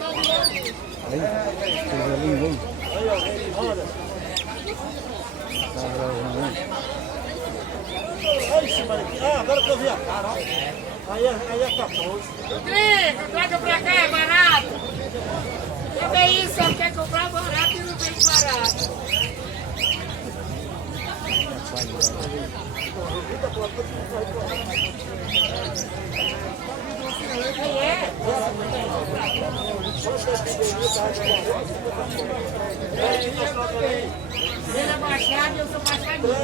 Aí, coisa linda, hein? Agora que eu vi a cara, ó. Aí é 14. Traga pra cá, é barato. Cadê isso? Ele quer comprar barato e não vem barato. Quem é? Ele é baixado e eu sou baixadinho.